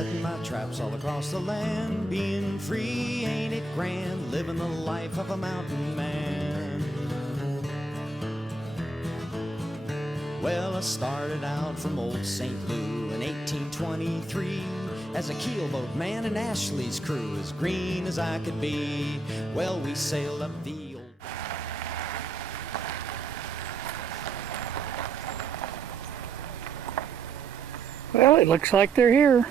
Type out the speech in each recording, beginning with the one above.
setting my traps all across the land. Being free, ain't it grand? Living the life of a mountain man. Well, I started out from old St. Lou in 1823 as a keelboat man in Ashley's crew, as green as I could be. Well, we sailed up the old... Well, it looks like they're here.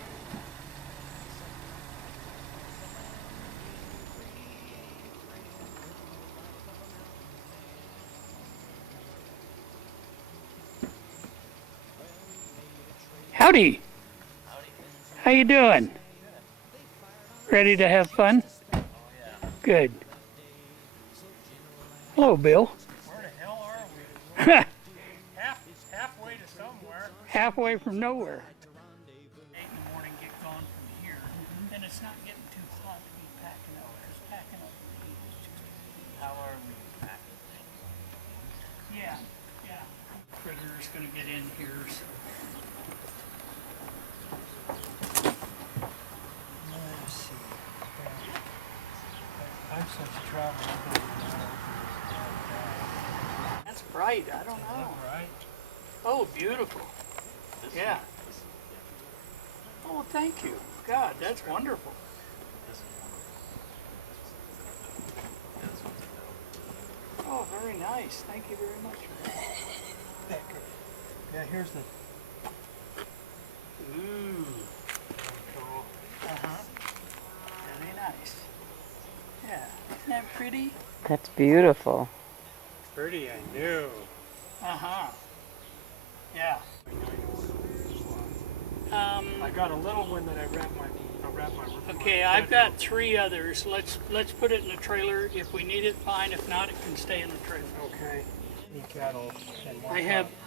Howdy. How you doing? Ready to have fun? Good. Hello, Bill. Where the hell are we? Halfway to somewhere. Halfway from nowhere. 8 in the morning, get gone from here. And it's not getting too hot to be packing up, because packing up the heat is just... How are we packing things? Yeah. Critter's gonna get in here, so... Let's see. I'm such a traveler. That's bright, I don't know. Right. Oh, beautiful. Yeah. Oh, thank you. God, that's wonderful. Oh, very nice. Thank you very much. Yeah, here's the... Ooh. Cool. Very nice. Yeah. Isn't that pretty? That's beautiful. Pretty, I knew. Yeah. I got a little one that I wrapped my Okay, I've got 3 others. Let's put it in the trailer. If we need it, fine. If not, it can stay in the trailer. Okay. Any cattle and more I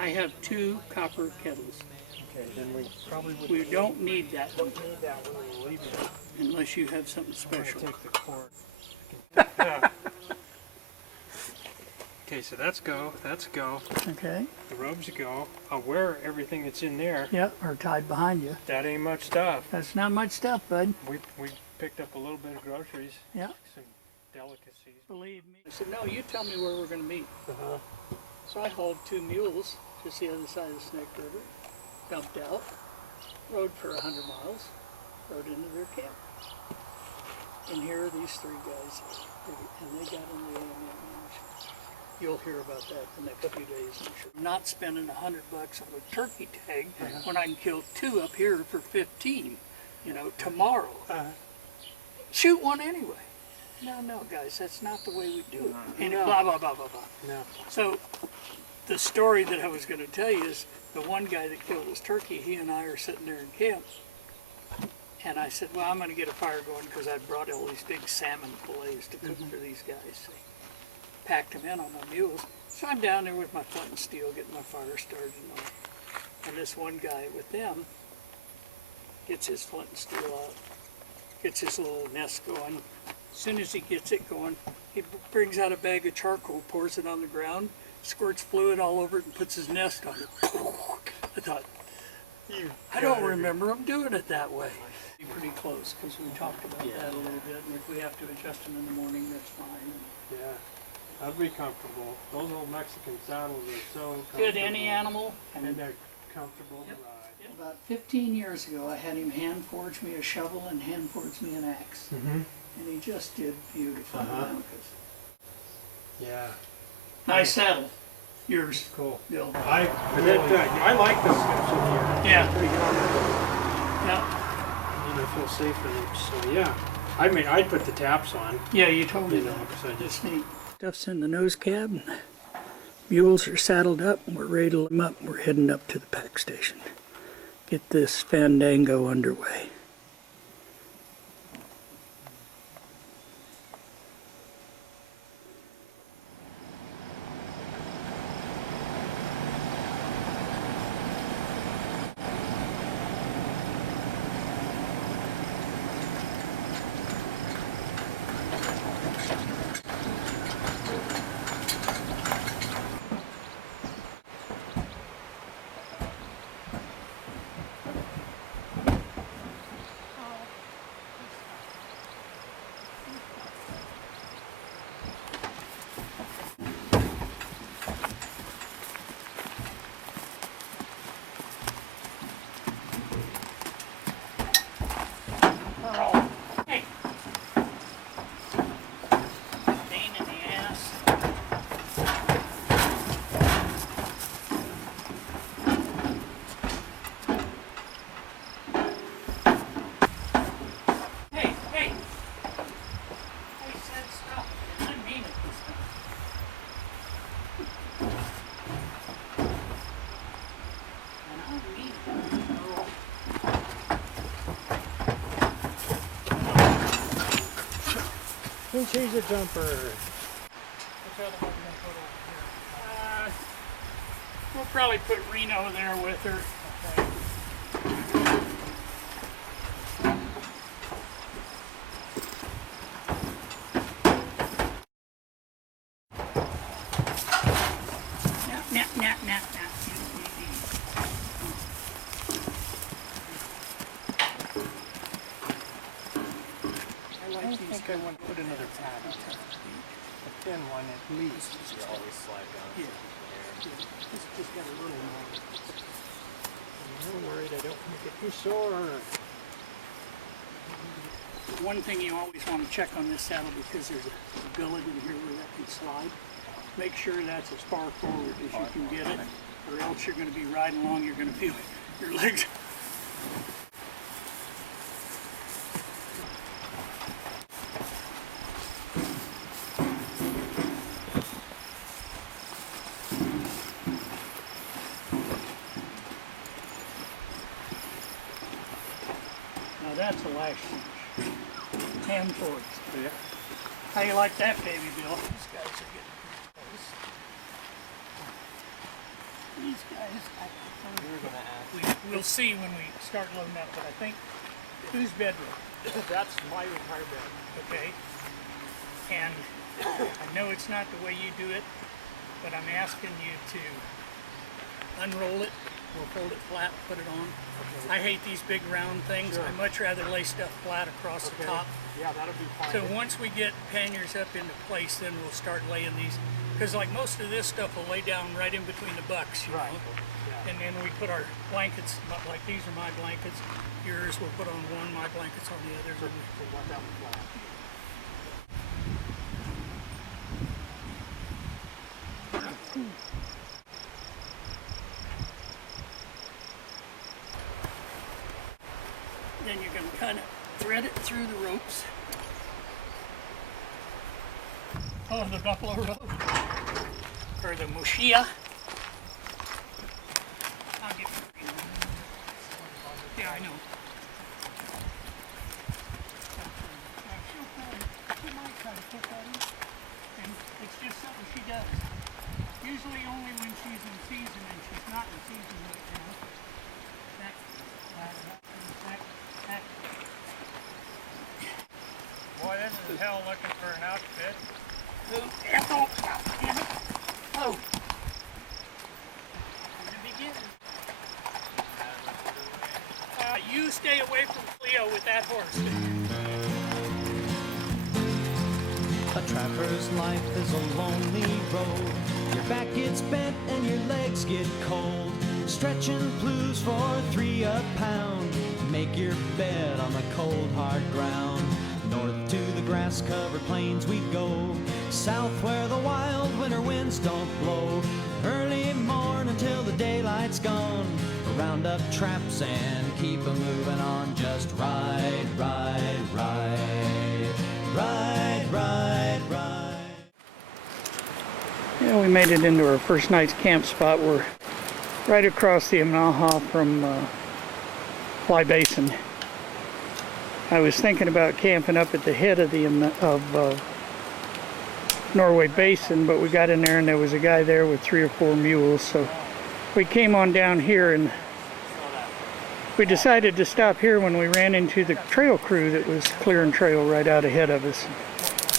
have 2 copper kettles. Okay, then we probably would We don't need that one need that one. We'll leave it. unless you have something I'm gonna special. take the cord. Okay, so that's go. That's go. Okay. The robes go. I'll wear everything that's in there. Yeah, or tied behind you. That ain't much stuff. That's not much stuff, bud. We picked up a little bit of groceries. Yeah. Some delicacies. Believe me. I said, no, you tell me where we're going to meet. Uh-huh. So I hauled 2 mules just the other side of the Snake River, dumped out, rode for 100 miles, rode into their camp. And here are these 3 guys, and they got in the ammunition. You'll hear about that the next few days, I'm sure. I'm not spending $100 on a turkey tag when I can kill 2 up here for 15, tomorrow. Shoot one anyway. No, guys, that's not the way we do it. And blah, blah, blah, blah, blah. No. So the story that I was going to tell you is the one guy that killed his turkey, he and I are sitting there in camp. And I said, well, I'm going to get a fire going because I brought all these big salmon fillets to cook for these guys. Packed them in on my mules. So I'm down there with my flint and steel getting my fire started and all. And this one guy with them gets his flint and steel out, gets his little nest going. As soon as he gets it going, he brings out a bag of charcoal, pours it on the ground, squirts fluid all over it and puts his nest on it. I thought, I don't remember him doing it that way. Be pretty close because we talked about that a little bit, and if we have to adjust them in the morning, that's fine. Yeah. I'd be comfortable. Those old Mexican saddles are so comfortable. Good, any animal. And they're comfortable to ride. About 15 years ago, I had him hand forge me a shovel and hand forge me an axe. And he just did beautiful. Yeah. Nice saddle. Yours. Cool. Bill. I like those so far. Yeah. Pretty comfortable. Yeah. And I feel safe in them. So yeah. I'd put the taps on. Yeah, you told me that. Because I just Neat. Stuff's in the nose cab. And mules are saddled up and we're ready to load them up. We're heading up to the pack station. Get this fandango underway. Who change the jumper? Which other one we gonna put over here? We'll probably put Reno there with her. Nah. I like these good ones. Put another tab. A thin one at least. You always slide down. Yeah. This just got a little more. I'm worried I don't make it too sore. One thing you always want to check on this saddle, because there's a billet in here where that can slide. Make sure that's as far forward as you can get it, or else you're going to be riding along, you're going to feel your legs. Now that's a lash cinch. Hand towards. Yeah. How you like that, baby Bill? These guys are getting close. These guys, we'll see when we start loading up, but I think, whose bedroom? That's my entire bed. Okay. And I know it's not the way you do it, but I'm asking you to unroll it. We'll fold it flat, put it on. I hate these big round things. Sure. I much rather lay stuff flat across the top. Yeah, that'll be fine. So once we get panniers up into place, then we'll start laying these. Because like most of this stuff will lay down right in between the bucks, you know? Yeah. And then we put our blankets, like these are my blankets. Yours we'll put on one, my blankets on the other. So let that one flat. Then you're going to kind of thread it through the ropes. Oh, the buffalo rope. Or the moshia. I'll get it. Yeah, I know. She might try to put that in. And it's just something she does. Usually only when she's in season, and she's not in season right now. Boy, this is hell looking for an outfit. Ethel! Oh! In the beginning. You stay away from Cleo with that horse. A trapper's life is a lonely road. Your back gets bent and your legs get cold. Stretching blues for 3 a pound. Make your bed on the cold hard ground. North to the grass-covered plains we go. South where the wild winter winds don't blow. Early morn until the daylight's gone. Round up traps and keep 'em moving on. Just ride, ride, ride. Ride, ride, ride. Yeah, we made it into our first night's camp spot. We're right across the Imnaha from Fly Basin. I was thinking about camping up at the head of the Norway Basin, but we got in there and there was a guy there with 3 or 4 mules, so we came on down here, and we decided to stop here when we ran into the trail crew that was clearing trail right out ahead of us.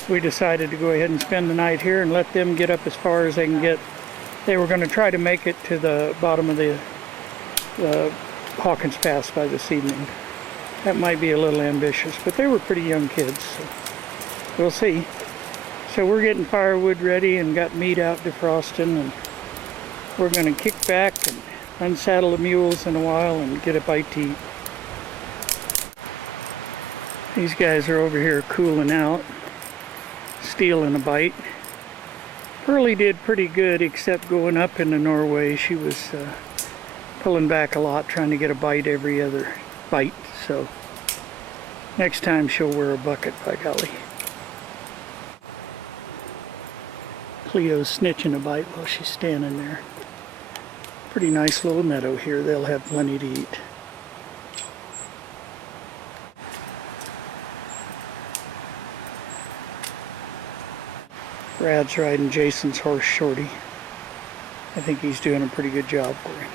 We decided to go ahead and spend the night here and let them get up as far as they can get. They were going to try to make it to the bottom of the Hawkins Pass by this evening. That might be a little ambitious, but they were pretty young kids, so we'll see. So we're getting firewood ready and got meat out defrosting, and we're going to kick back and unsaddle the mules in a while and get a bite to eat. These guys are over here cooling out, stealing a bite. Pearlie did pretty good, except going up into Norway. She was pulling back a lot, trying to get a bite every other bite. So next time she'll wear a bucket, by golly. Cleo's snitching a bite while she's standing there. Pretty nice little meadow here. They'll have plenty to eat. Brad's riding Jason's horse, Shorty. I think he's doing a pretty good job for him.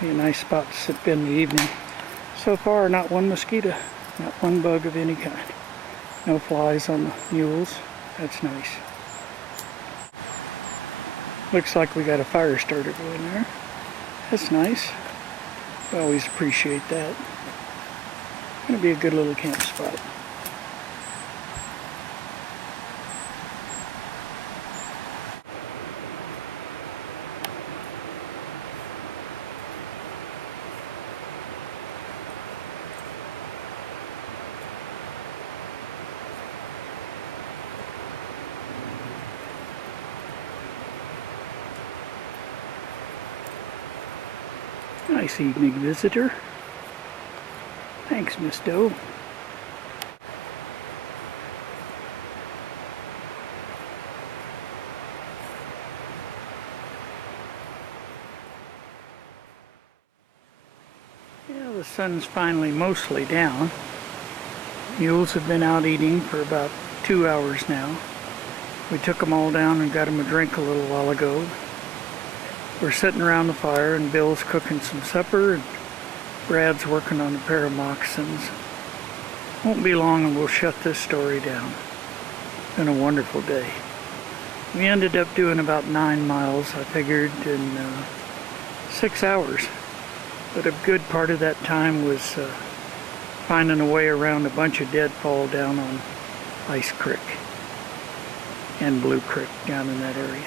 Be a nice spot to sit in the evening. So far, not one mosquito, not one bug of any kind. No flies on the mules. That's nice. Looks like we got a fire starter going there. That's nice. We always appreciate that. Gonna be a good little camp spot. Nice evening, visitor. Thanks, Miss Doe. Yeah, the sun's finally mostly down. Mules have been out eating for about 2 hours now. We took them all down and got them a drink a little while ago. We're sitting around the fire and Bill's cooking some supper and Brad's working on a pair of moccasins. Won't be long and we'll shut this story down. Been a wonderful day. We ended up doing about 9 miles, I figured, in 6 hours. But a good part of that time was finding a way around a bunch of deadfall down on Ice Creek and Blue Creek down in that area.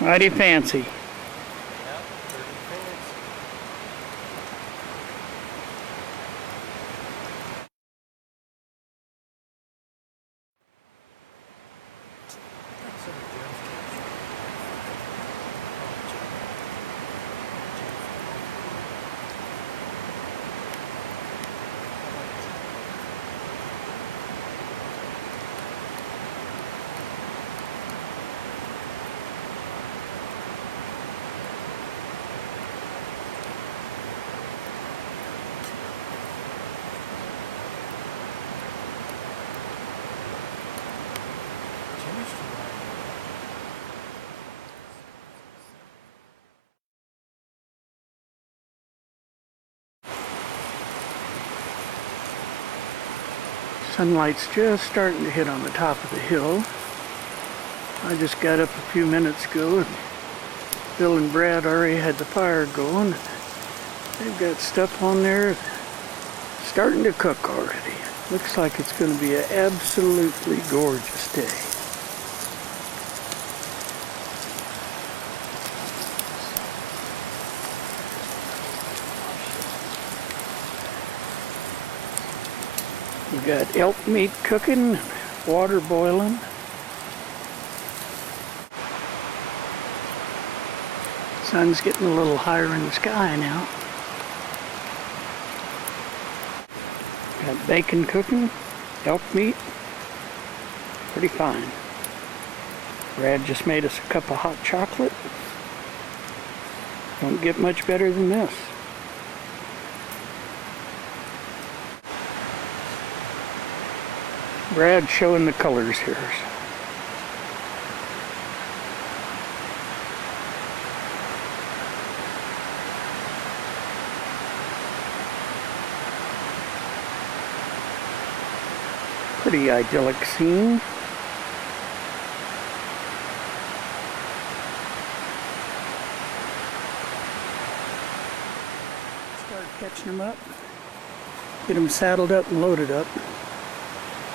Mighty fancy. Sunlight's just starting to hit on the top of the hill. I just got up a few minutes ago and Bill and Brad already had the fire going. They've got stuff on there starting to cook already. Looks like it's going to be an absolutely gorgeous day. We got elk meat cooking, water boiling. Sun's getting a little higher in the sky now. Got bacon cooking, elk meat. Pretty fine. Brad just made us a cup of hot chocolate. Don't get much better than this. Brad's showing the colors here. Pretty idyllic scene. Start catching them up. Get them saddled up and loaded up.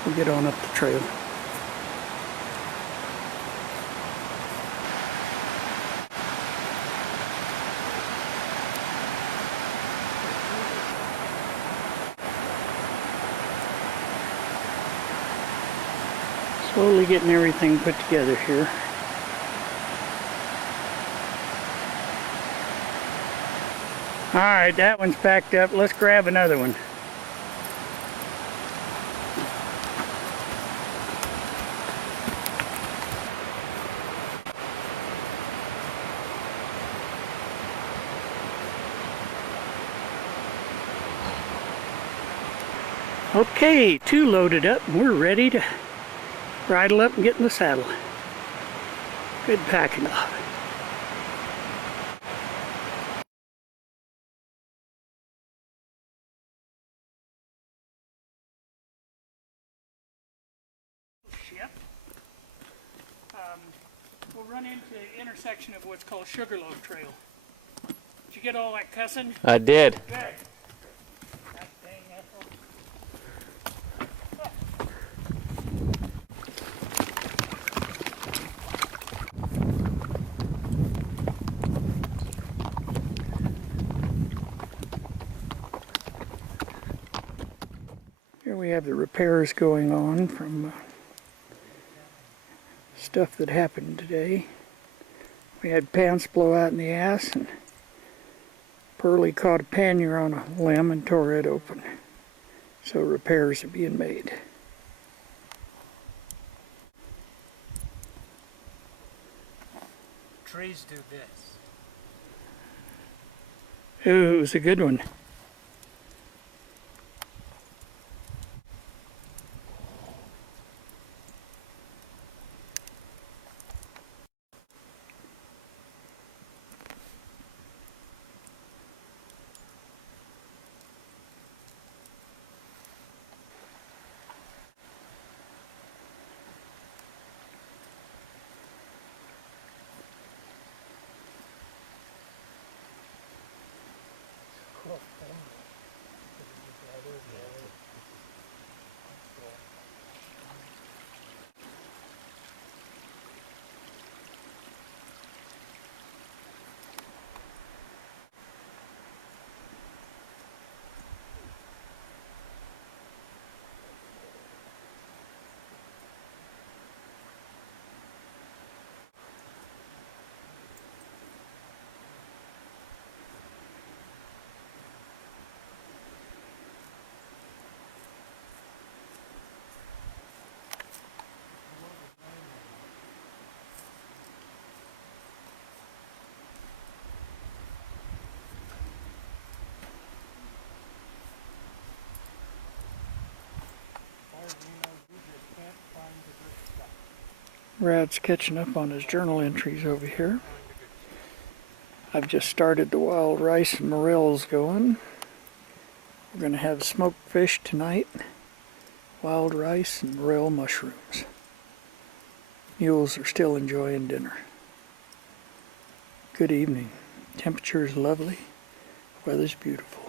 We'll get on up the trail. Slowly getting everything put together here. All right, that one's packed up. Let's grab another one. Okay, 2 loaded up, and we're ready to bridle up and get in the saddle. Good packing off. Ship. We'll run into the intersection of what's called Sugarloaf Trail. Did you get all that cussing? I did. Good. God dang Ethel. Here we have the repairs going on from stuff that happened today. We had pants blow out in the ass, and Pearlie caught a pannier on a limb and tore it open. So repairs are being made. Trees do this. Ooh, it was a good one. Brad's catching up on his journal entries over here. I've just started the wild rice and morels going. We're going to have smoked fish tonight, wild rice and morel mushrooms. Mules are still enjoying dinner. Good evening. Temperature is lovely. Weather's beautiful.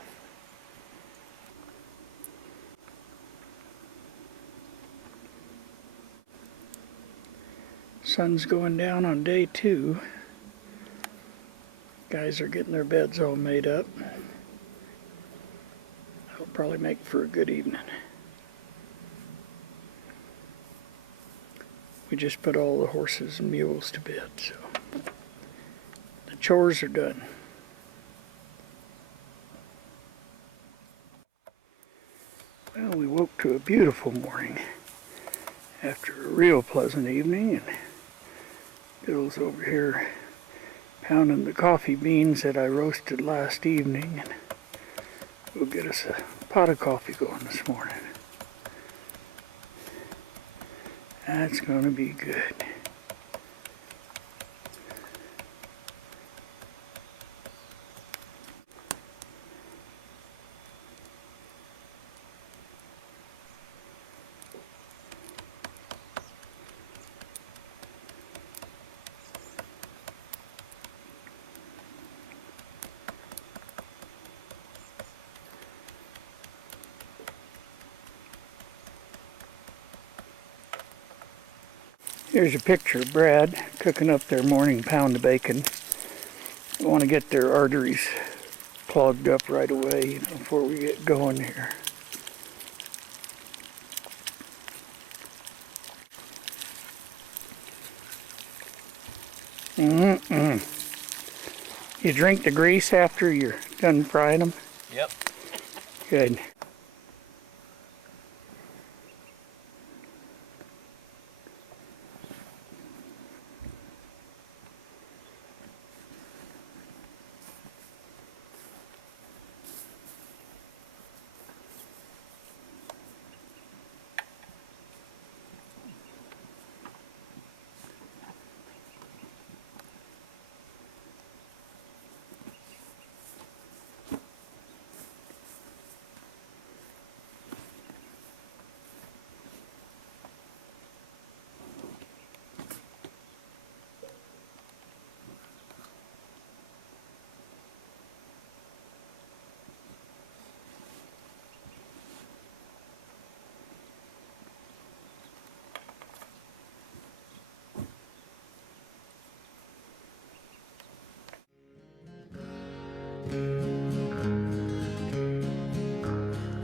Sun's going down on day 2. Guys are getting their beds all made up. That'll probably make for a good evening. We just put all the horses and mules to bed, so the chores are done. Well, we woke to a beautiful morning after a real pleasant evening, and Bill's over here pounding the coffee beans that I roasted last evening, and we'll get us a pot of coffee going this morning. That's going to be good. Here's a picture of Brad cooking up their morning pound of bacon. I want to get their arteries clogged up right away, before we get going here. You drink the grease after you're done frying them? Yep. Good.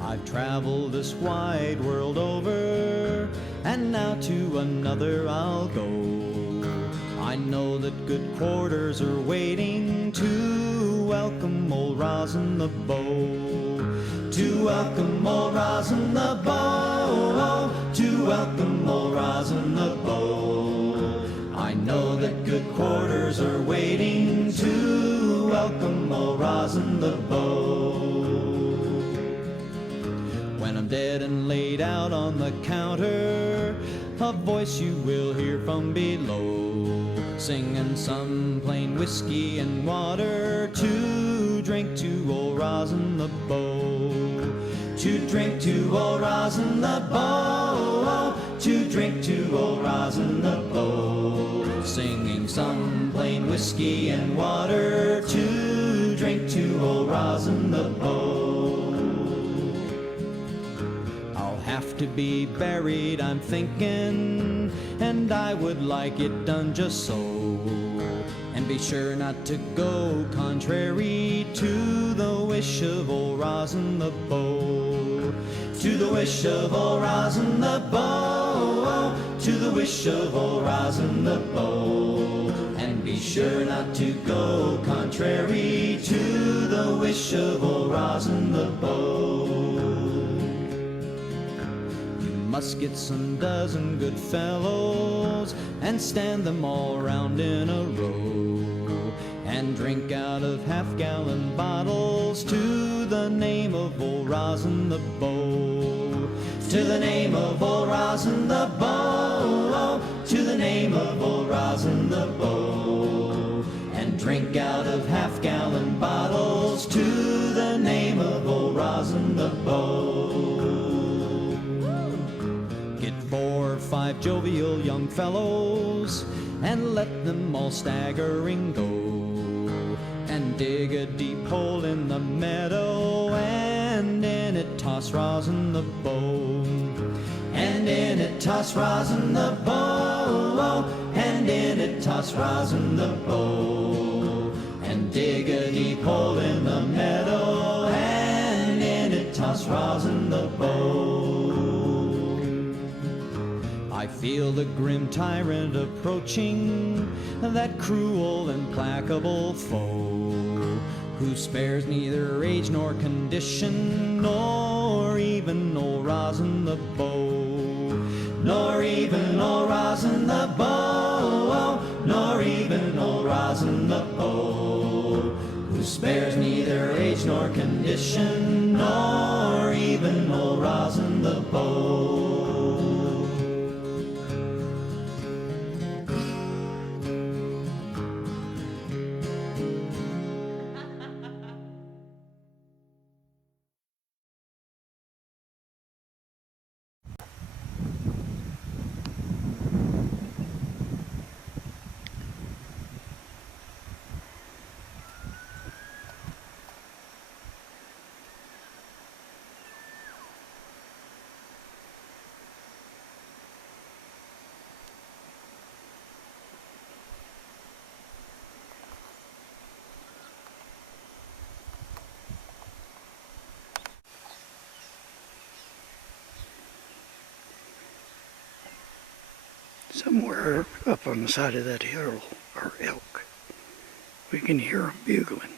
I've traveled this wide world over, and now to another I'll go. I know that good quarters are waiting to welcome old Rosin the Bow. To welcome old Rosin the Bow. To welcome old Rosin the Bow. I know that good quarters are waiting to welcome old Rosin the Bow. When I'm dead and laid out on the counter, a voice you will hear from below, singing some plain whiskey and water to drink to old Rosin the Bow. To drink to old Rosin the Bow. To drink to old Rosin the Bow. Singing some plain whiskey and water to drink to old Rosin the Bow. Have to be buried, I'm thinking, and I would like it done just so. And be sure not to go contrary to the wish of old Rosin the Bow. To the wish of old Rosin the Bow. To the wish of old Rosin the Bow. And be sure not to go contrary to the wish of old Rosin the Bow. Must get some dozen good fellows and stand them all round in a row, and drink out of half-gallon bottles to the name of old Rosin the Bow. To the name of old Rosin the Bow. To the name of old Rosin the Bow. And drink out of half-gallon bottles to the name of old Rosin the Bow. 4 or 5 jovial young fellows and let them all staggering go, and dig a deep hole in the meadow, and in it toss Rosin the Bow. And in it toss Rosin the Bow. And in it toss Rosin the Bow. And dig a deep hole in the meadow, and in it toss Rosin the Bow. I feel the grim tyrant approaching, that cruel, implacable foe, who spares neither age nor condition, nor even old Rosin the Bow. Nor even old Rosin the Bow. Nor even old Rosin the Bow, who spares neither age nor condition, nor even old Rosin the Bow. Somewhere up on the side of that hill are elk. We can hear them bugling.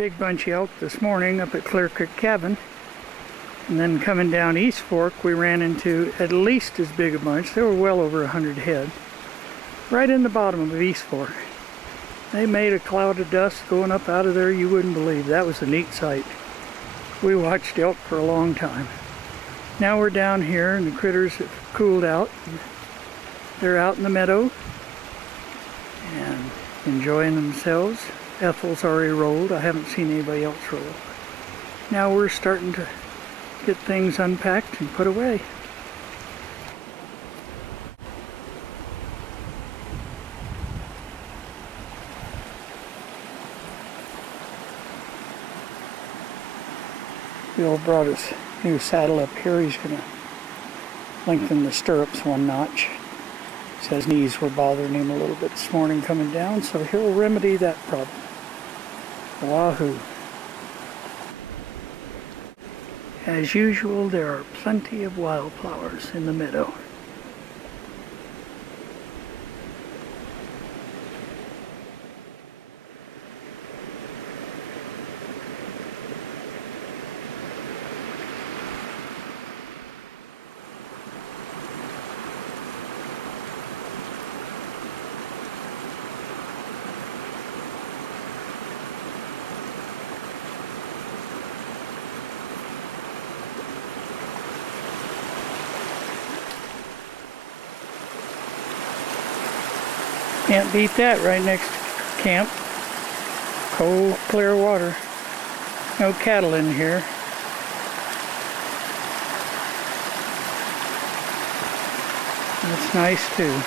Big bunch of elk this morning up at Clear Creek Cabin. And then coming down East Fork, we ran into at least as big a bunch. There were well over 100 head. Right in the bottom of East Fork. They made a cloud of dust going up out of there you wouldn't believe. That was a neat sight. We watched elk for a long time. Now we're down here and the critters have cooled out. They're out in the meadow and enjoying themselves. Ethel's already rolled. I haven't seen anybody else roll. Now we're starting to get things unpacked and put away. Bill brought his new saddle up here. He's going to lengthen the stirrups one notch. His knees were bothering him a little bit this morning coming down, so he'll remedy that problem. Wahoo! As usual, there are plenty of wildflowers in the meadow. Can't beat that right next to camp. Cold, clear water. No cattle in here. That's nice too.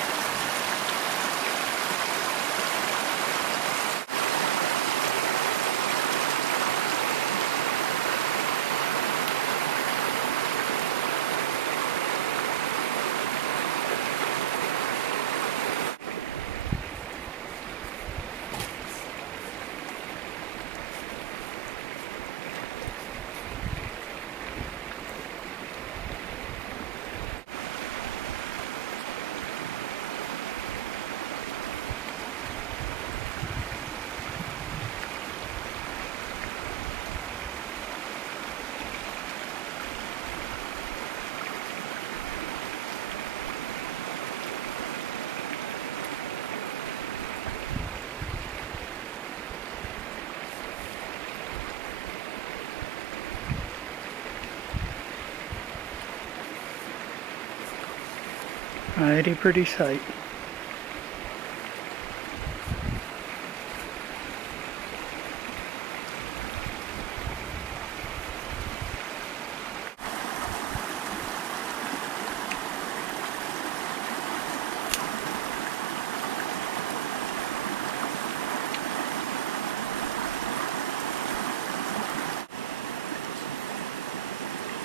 Mighty pretty sight.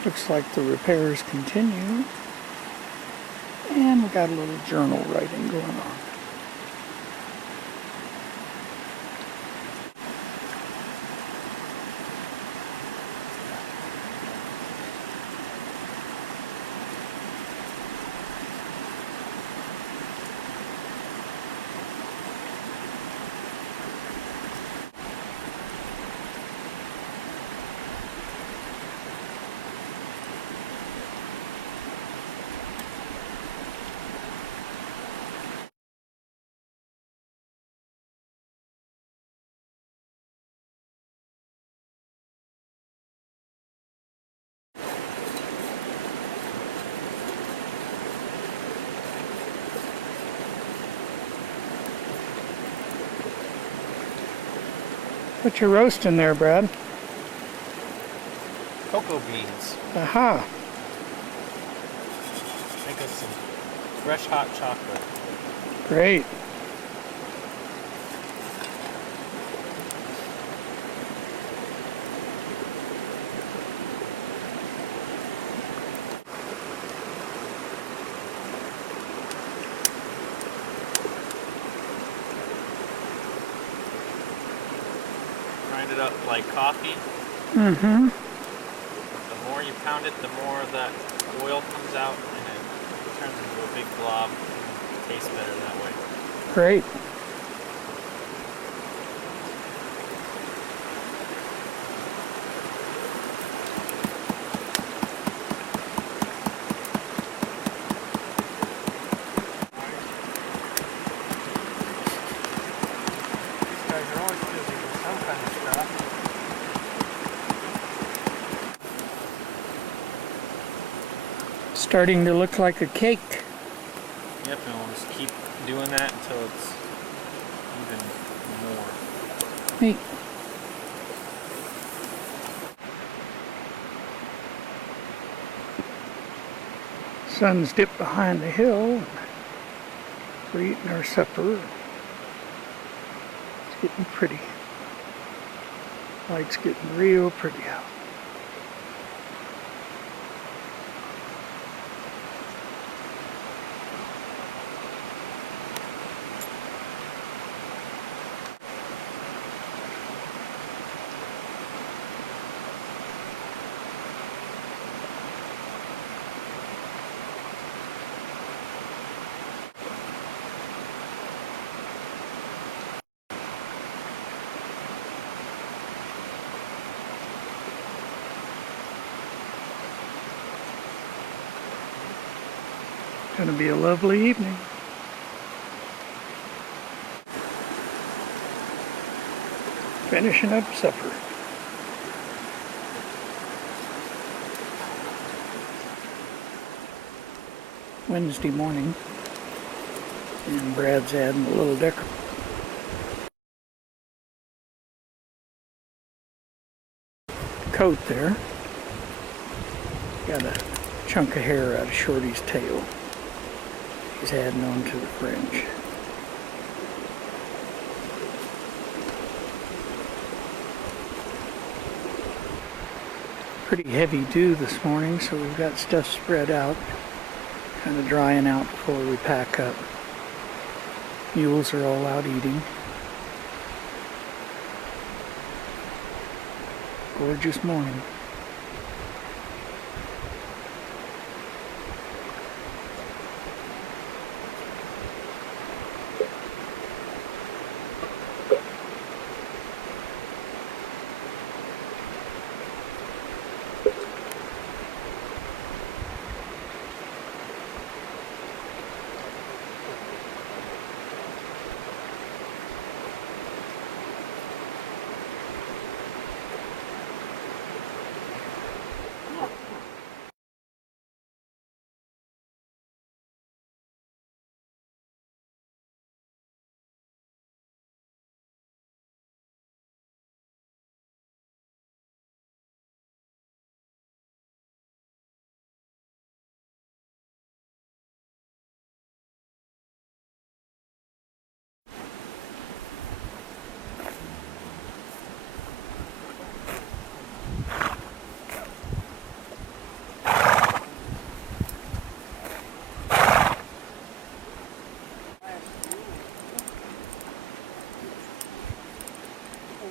Looks like the repairs continue. And we got a little journal writing going on. What you roasting there, Brad? Cocoa beans. Aha! Make us some fresh hot chocolate. Great. Grind it up like coffee. Mm-hmm. The more you pound it, the more that oil comes out and it turns into a big blob. It tastes better that way. Great. These guys are always busy with some kind of stuff. Starting to look like a cake. Yep, and we'll just keep doing that until it's even more. Neat. Sun's dipped behind the hill. We're eating our supper. It's getting pretty. Light's getting real pretty out. Gonna be a lovely evening. Finishing up supper. Wednesday morning, and Brad's adding a little decor. Coat there. Got a chunk of hair out of Shorty's tail. He's adding on to the fringe. Pretty heavy dew this morning, so we've got stuff spread out, kind of drying out before we pack up. Mules are all out eating. Gorgeous morning.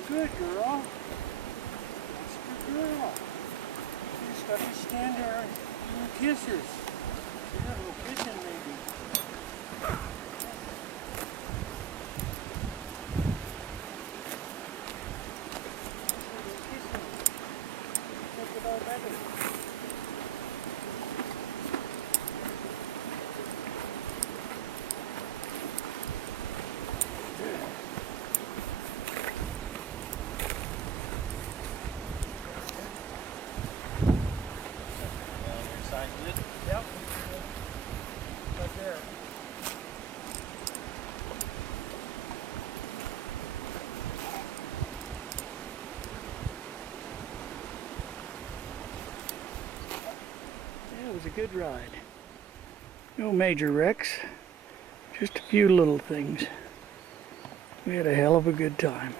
Good girl. That's a good girl. You just got to stand there and kiss her. See that little kissing baby. Yep. Right there. Yeah, it was a good ride. No major wrecks, just a few little things. We had a hell of a good time.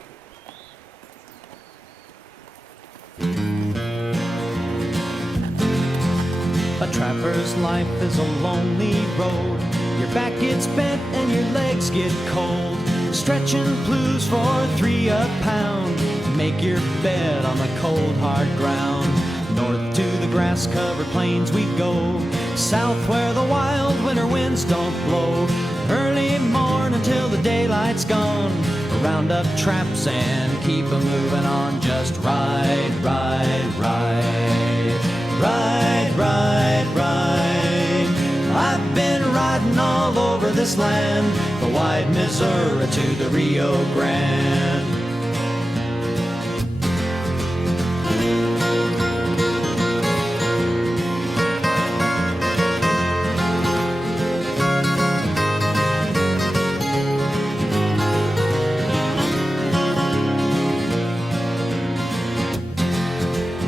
A trapper's life is a lonely road. Your back gets bent and your legs get cold. Stretching blues for 3 a pound. Make your bed on the cold hard ground. North to the grass-covered plains we go. South where the wild winter winds don't blow. Early morn until the daylight's gone. Round up traps and keep 'em moving on. Just ride, ride, ride. Ride, ride, ride. I've been riding all over this land, the wide Missouri to the Rio Grande.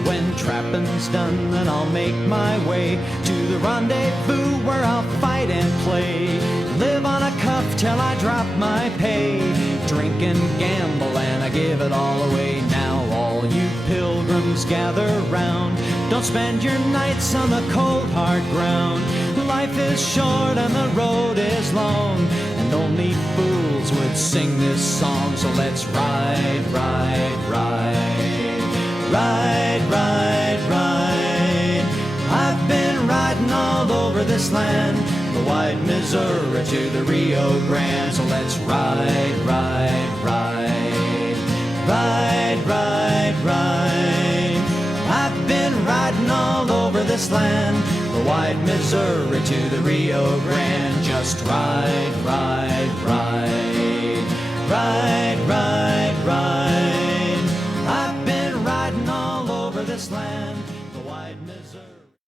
When trapping's done, then I'll make my way to the rendezvous where I'll fight and play. Live on a cuff till I drop my pay. Drink and gamble and I give it all away. Now all you pilgrims gather round. Don't spend your nights on the cold hard ground. Life is short and the road is long, and only fools would sing this song. So let's ride, ride, ride. Ride, ride, ride. I've been riding all over this land, the wide Missouri to the Rio Grande. So let's ride, ride, ride. Ride, ride, ride. I've been riding all over this land, the the white Missouri to the Rio Grande. Just ride, ride, ride, ride, ride, ride. I've been riding all over this land.